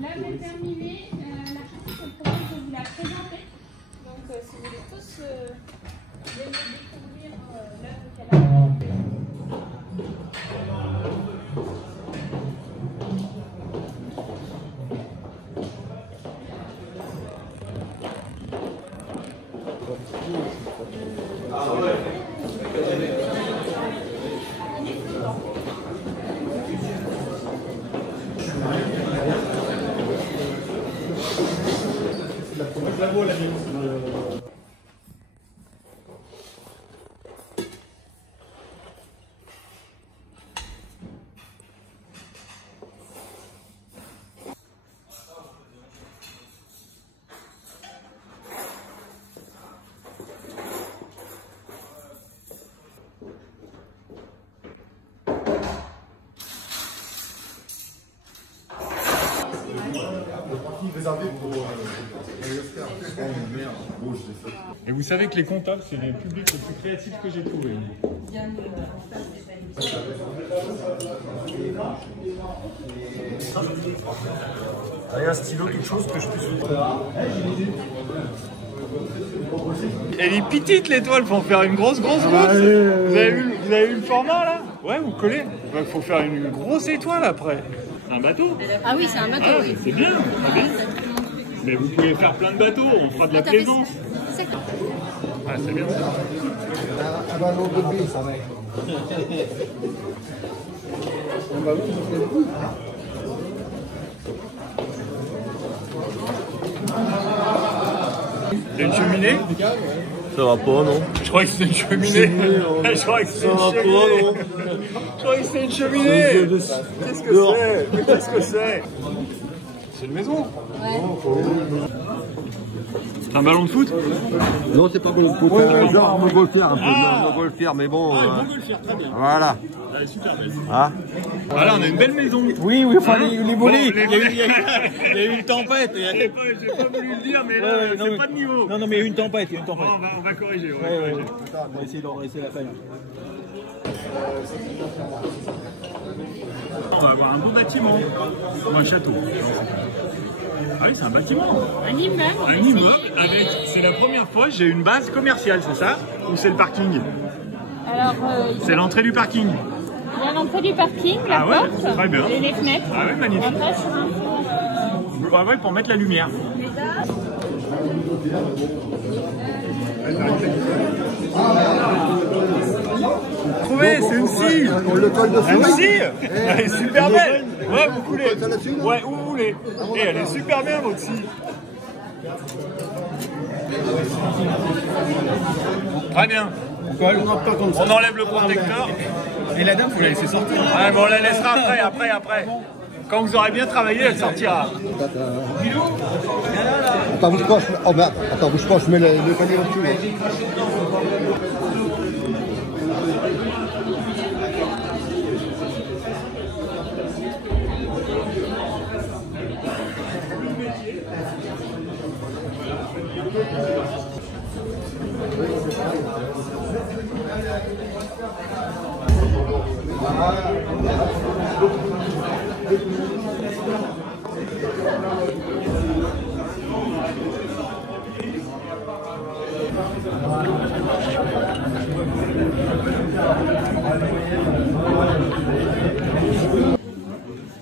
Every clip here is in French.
Là, vous avez terminé l'artiste elle propose de vous la présenter. Donc, si vous voulez tous découvrir l'œuvre qu'elle a. Et vous savez que les comptables, c'est les publics les plus créatifs que j'ai trouvés. Allez, un stylo, quelque chose que je puisse... Elle est petite l'étoile, faut en faire une grosse route. Vous avez vu le format là? Ouais, vous collez. Il faut faire une grosse étoile après. Un bateau. Ah oui, c'est un bateau, oui. C'est bien, c'est bien. Mais vous pouvez faire plein de bateaux, on fera de la plaisance. Ah, c'est bien ça. Un ballon de billes, ça va. Un ballon de billes. C'est une cheminée? Ça va pas, non? Je crois que c'est une cheminée. Je crois que c'est une cheminée. Je crois que c'est une cheminée. Qu'est-ce que c'est? Mais qu'est-ce que c'est? C'est une maison. Ouais. C'est un ballon de foot? Non, c'est pas bon. Ouais, genre, on va le faire un peu. Ah. On va le faire, mais bon. Ah, on peut le faire très bien. Voilà. Elle est super belle. Ah. Voilà, on a une belle maison. Oui, il fallait les voler. Bon, Il y a eu une tempête. J'ai pas voulu le dire, mais là, c'est pas de niveau. Non, mais il y a eu une tempête. Bon, on va corriger. On va essayer d'enregistrer la fin. On va avoir un beau bâtiment, ou un château. Ah oui, c'est un bâtiment. Un immeuble. Un immeuble avec. C'est la première fois que j'ai une base commerciale, c'est ça? Ou c'est le parking? Alors, C'est l'entrée du parking. il y a l'entrée du parking, la porte, très bien. et les fenêtres. Ah oui, Et magnifique. après, sur un fond. Ah ouais, pour mettre la lumière. Trouvez, c'est une scie. On le colle dessus. Une scie. Elle est super belle. Ouais, vous coulez. Ouais, où vous voulez. Et elle est super bien, votre scie. Très bien. On enlève le protecteur. Et la dame, vous la laissez sortir. Ouais, mais on la laissera après. Quand vous aurez bien travaillé, elle sortira. Attends, bouge pas, oh merde, attends, bouge pas, je mets le panier au-dessus.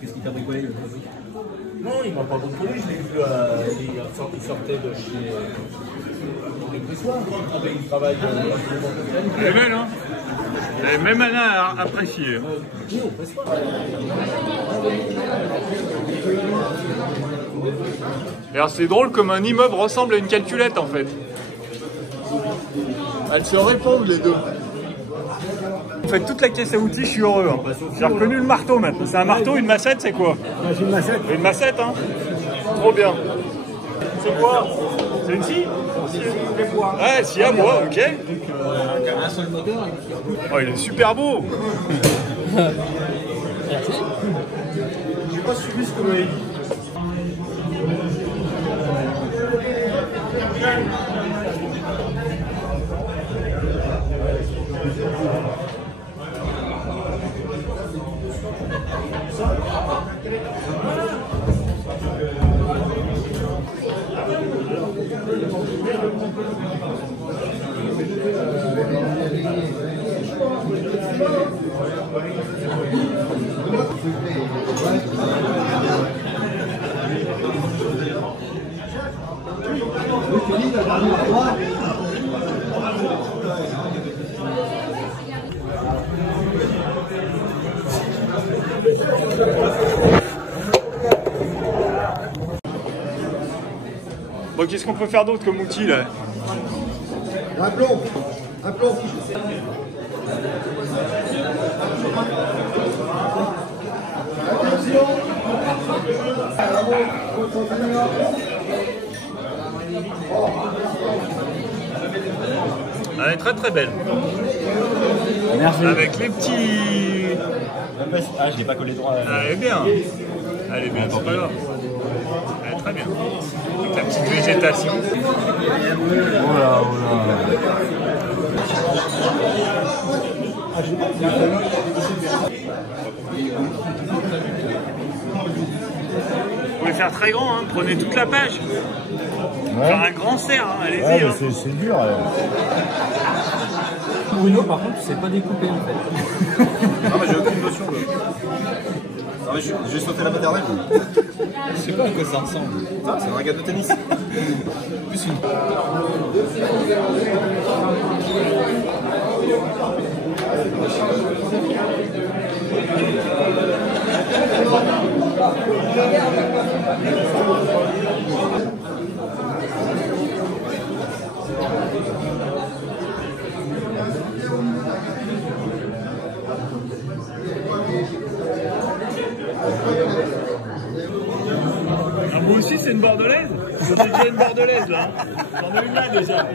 Qu'est-ce qu'il t'a bricolé? Non, il m'a pas bricolé, je l'ai vu, il sortait de chez les pressoirs. Il travaille Elle est belle, hein? Et même Anna a apprécié. Oui, au pressoir. Alors c'est drôle comme un immeuble ressemble à une calculette en fait. Elles se répondent les deux. Vous faites toute la caisse à outils, je suis heureux. Hein. J'ai reconnu le marteau maintenant. C'est un marteau, une massette, c'est quoi? C'est une massette. Une massette, hein? Trop bien. C'est quoi? C'est une scie? Ouais, scie à bois, ok. Un seul moteur. Oh, il est super beau. Merci. J'ai pas suivi ce que vous m'avez dit. Bon, qu'est-ce qu'on peut faire d'autre comme outil là? Un plomb. Un plomb. Elle est très très belle. Merci. Avec les petits... Ah, je l'ai pas collé droit. Elle est bien. Elle est bien, c'est pas grave. Elle est très bien. Avec la petite végétation. Oh là, oh là. Vous pouvez faire très grand, hein. Prenez toute la page. Ouais. Faire un grand cerf, hein. Allez-y. Ouais, hein. c'est dur. Bruno, par contre, tu sais pas découper en fait. Non, mais j'ai aucune notion de. Non, mais j'ai sauté la maternelle. Je sais pas à quoi ça ressemble. Ah, c'est un racket de tennis. Plus une. Ah, moi aussi, c'est une bordelaise. J'ai déjà une bordelaise là. J'en ai une là déjà.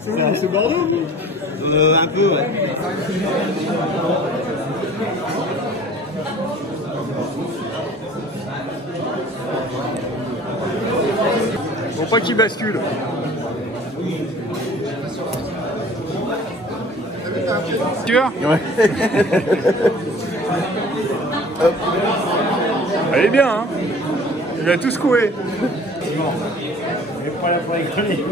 C'est Bordeaux, vous? Un peu, ouais. Faut pas qu'il bascule. Sûr? Ouais. Elle est bien, hein? Il a tout secoué. Pas la pour rigoler.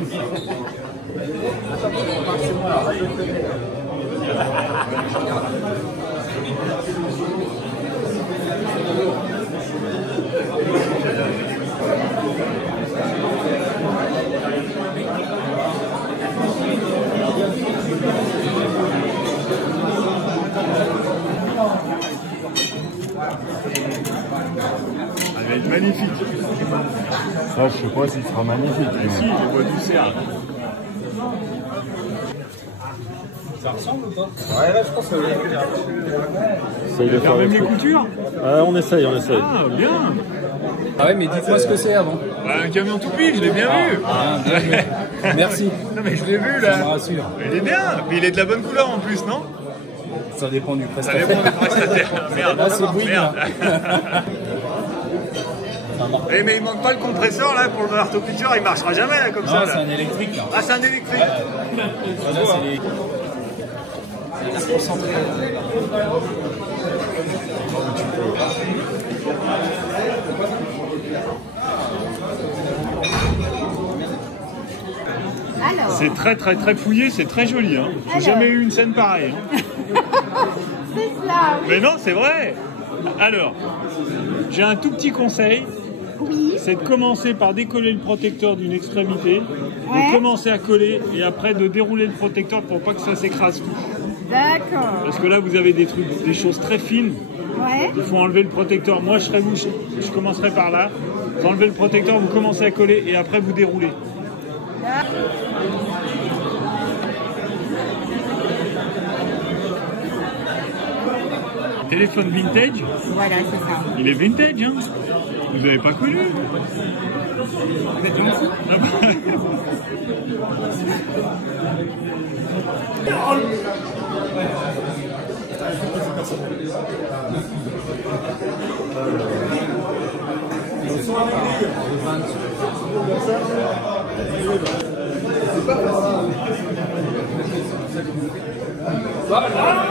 Elle va être magnifique. Ça, je sais pas s'il sera magnifique. Ah si, je vois du cerf. Ça ressemble ou pas? Ouais, là, je pense que ça Il va faire même les coutures. On essaye, on essaye. Ah, bien. Ah ouais, mais dites-moi ce que c'est avant. Bah, un camion tout pile, je l'ai bien vu. Bien vu. Merci. Non mais je l'ai vu Ça me là. rassure. Il est bien. Mais il est de la bonne couleur en plus, non? Ça dépend du Ça prestataire. dépend du prestataire. Merde. Là, c'est bouillant. Merde. Eh, mais il manque pas le compresseur là pour le marteau-piqueur, il marchera jamais là comme ça. Non, Là. c'est un électrique là. Ah, c'est un électrique. Là, c'est les... C'est concentré. Alors, C'est très très très fouillé, c'est très joli. Hein. J'ai Alors. jamais eu une scène pareille. Hein. c'est cela, oui. Mais non, c'est vrai. Alors, j'ai un tout petit conseil. Oui. C'est de commencer par décoller le protecteur d'une extrémité, Ouais. de commencer à coller et après de dérouler le protecteur pour pas que ça s'écrase tout. D'accord. Parce que là vous avez des trucs, des choses très fines. Ouais. Il faut enlever le protecteur. Moi je serais vous, je commencerai par là. Vous enlevez le protecteur, vous commencez à coller et après vous déroulez. Téléphone vintage, Voilà, c'est ça. il est vintage, hein. Vous n'avez pas connu. Ah bah.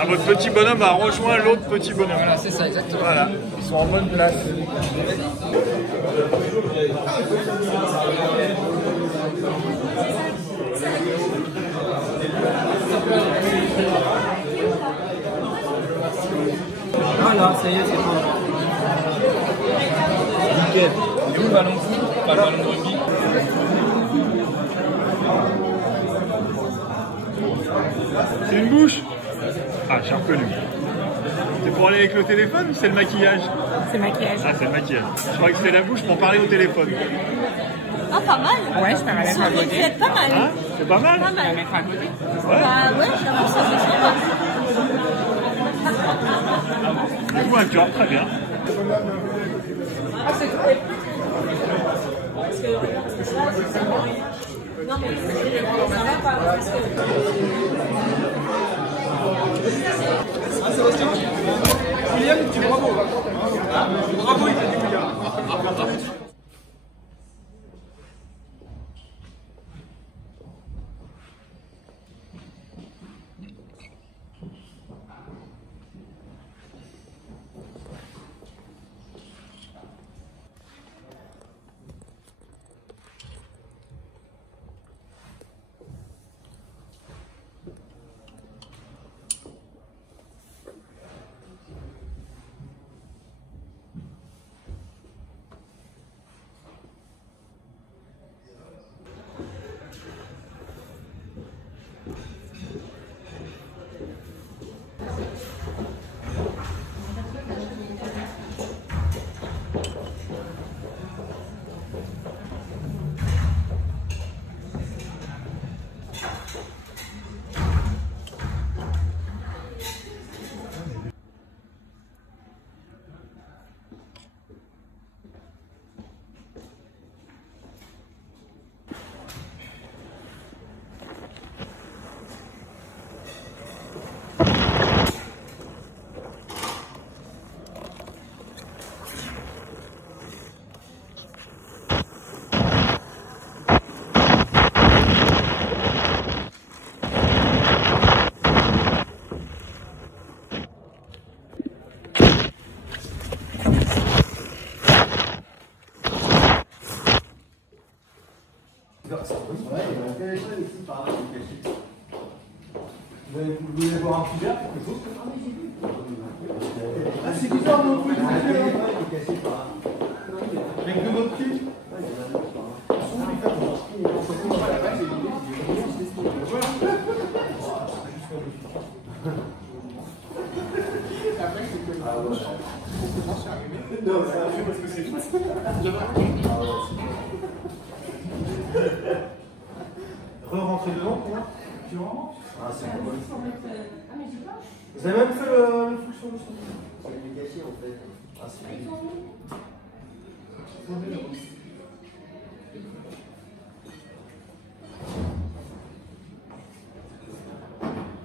Ah, votre petit bonhomme a rejoint l'autre petit bonhomme. Voilà, c'est ça, exactement. Voilà, ils sont en bonne place. Voilà, ça y est, c'est bon. Nickel. Et où le ballon de foot? Pas le ballon de rugby. C'est une bouche? Ah, j'ai reconnu. C'est pour aller avec le téléphone ou c'est le maquillage? C'est maquillage. Ah, c'est le maquillage. Je croyais que c'était la bouche pour parler au téléphone. Ah, pas mal. Ouais, je peux la mettre à côté. C'est pas mal. Hein? C'est pas mal? Pas mal. La mettre à côté. Ouais. Bah ouais, j'avoue, ça fait sympa. Du coup, un cœur, très bien. Ah, c'est cool. Parce que là, c'est vraiment... Non, mais ça va pas. Parce que... Ah, Sébastien. William, tu bravo. Bravo, il a dit William. Vous voulez boire un petit verre, quelque chose? Ah, c'est bizarre, non? Avec de notre pied? Non, c'est un jeu parce que c'est re-rentrer dedans pour moi? Tu rentres? Ah, c'est pas bon. Vous avez même fait le truc sur le son? C'est les gâchis en fait. Ah, c'est bien.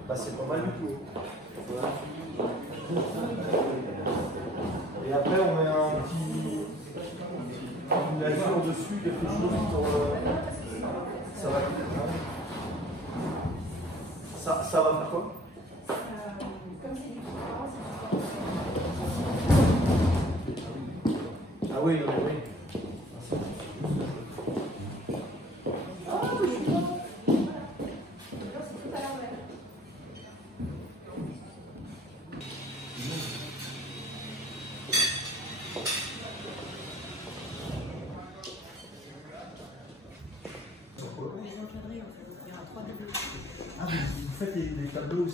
Bah, c'est pas mal du tout. Voilà. Et après, on met un petit. Une azure dessus, quelque chose pour. Ça va. Ça va faire quoi? Ah oui, non, oui.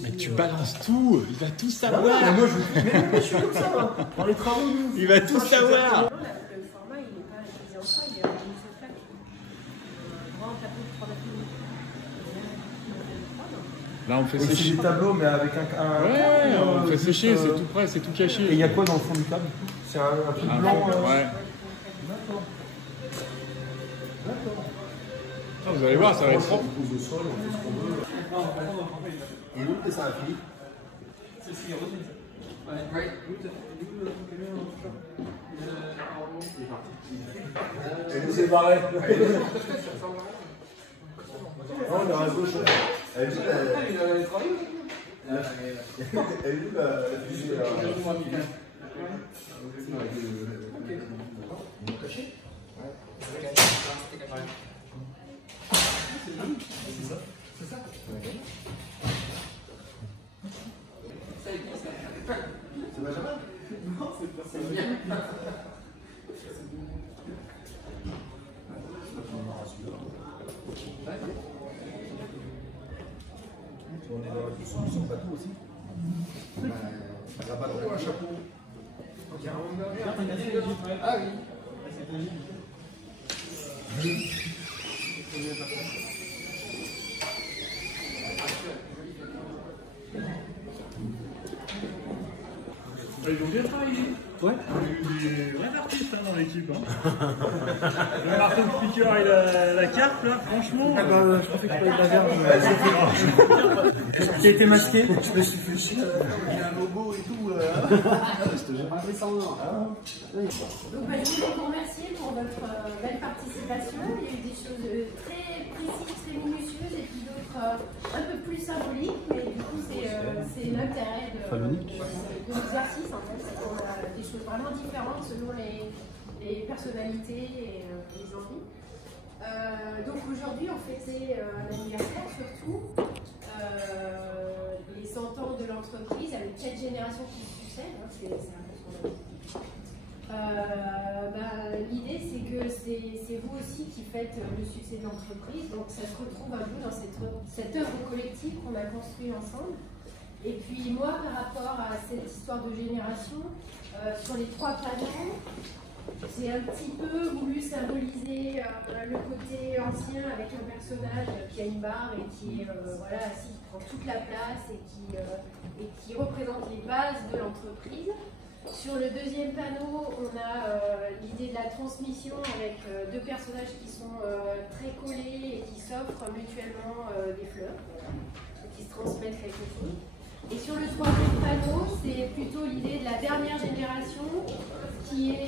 Mais tu balances tout, il va tout savoir. Ah ouais, moi, je suis comme ça, hein. Dans les travaux. Il va tout savoir. Le format, il n'est pas choisi en soi, il y a une seule plaque. Un grand tableau de 3 mètres. Là, on fait C'est sécher. des tableaux, mais avec un Ouais, on fait sécher, c'est tout prêt, c'est tout caché. Et il y a quoi dans le fond du câble? C'est un truc blanc. Ouais. D'accord. D'accord. Ah, vous allez voir, ça va être propre. On pose au sol, on fait ce qu'on veut. Et nous, c'est ça, fini. Et nous, c'est pareil. Non, on est à gauche. Elle dit, elle dit, c'est ça. C'est Benjamin? tourner sur le bateau aussi. La balle ou un chapeau. Ah oui. Ils ont bien travaillé. Ouais. Il y a eu des vrais artistes dans l'équipe. Le marteau piqueur et la carte, là, franchement. Ah bah, je pensais que tu parlais de la verve. Qui a été masqué. Je me suis fait chier. Il y a un logo et tout. J'ai pas fait ça en or. Donc, je voulais vous remercier pour votre belle participation. Il y a eu des choses très précises, très minutieuses et puis d'autres un peu plus symboliques. Mais du coup, c'est l'intérêt de l'exercice en fait. C'est qu'on a des choses vraiment différentes selon les personnalités et les envies. Donc aujourd'hui, on fêtait un anniversaire surtout. Les 100 ans de l'entreprise avec 4 générations qui se succèdent. Hein, c'est un peu ce qu'on a dit. L'idée c'est que c'est vous aussi qui faites le succès de l'entreprise, donc ça se retrouve un peu dans cette œuvre collective qu'on a construite ensemble. Et puis moi, par rapport à cette histoire de génération, sur les 3 panneaux, j'ai un petit peu voulu symboliser le côté ancien avec un personnage qui a une barre et qui voilà, assis, qui prend toute la place et qui représente les bases de l'entreprise. Sur le deuxième panneau, on a l'idée de la transmission avec 2 personnages qui sont très collés et qui s'offrent mutuellement des fleurs, qui se transmettent quelque chose. Et sur le troisième panneau, c'est plutôt l'idée de la dernière génération qui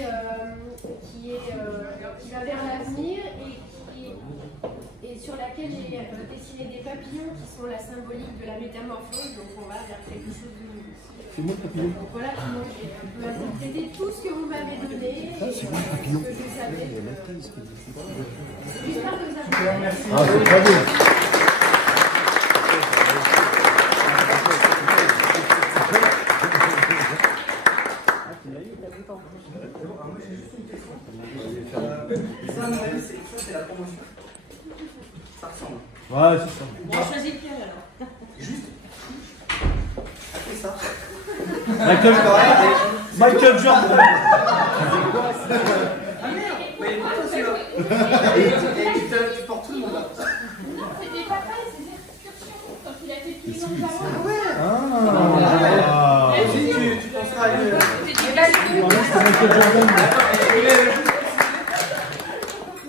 va vers l'avenir et sur laquelle j'ai dessiné des papillons qui sont la symbolique de la métamorphose, donc on va vers quelque chose de nouveau. C'est moi le papillon. Donc voilà comment j'ai un peu interprété tout ce que vous m'avez donné, et ce que je savais. J'espère que vous avez Merci. Ah, c'est très bien. Ça, c'est la promotion. Ça ressemble. Ouais, c'est ça. On a choisi Pierre alors. Juste. Ça fait ça. Michael Jordan. Mais tu portes tout le monde là. Non, c'était pas mal, c'est des excursions. Quand il a fait plus longtemps. Ah. Aussi, tu penseras à une.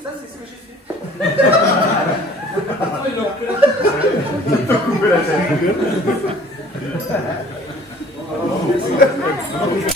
Ça, c'est ce que j'ai fait. Il a coupé la tête.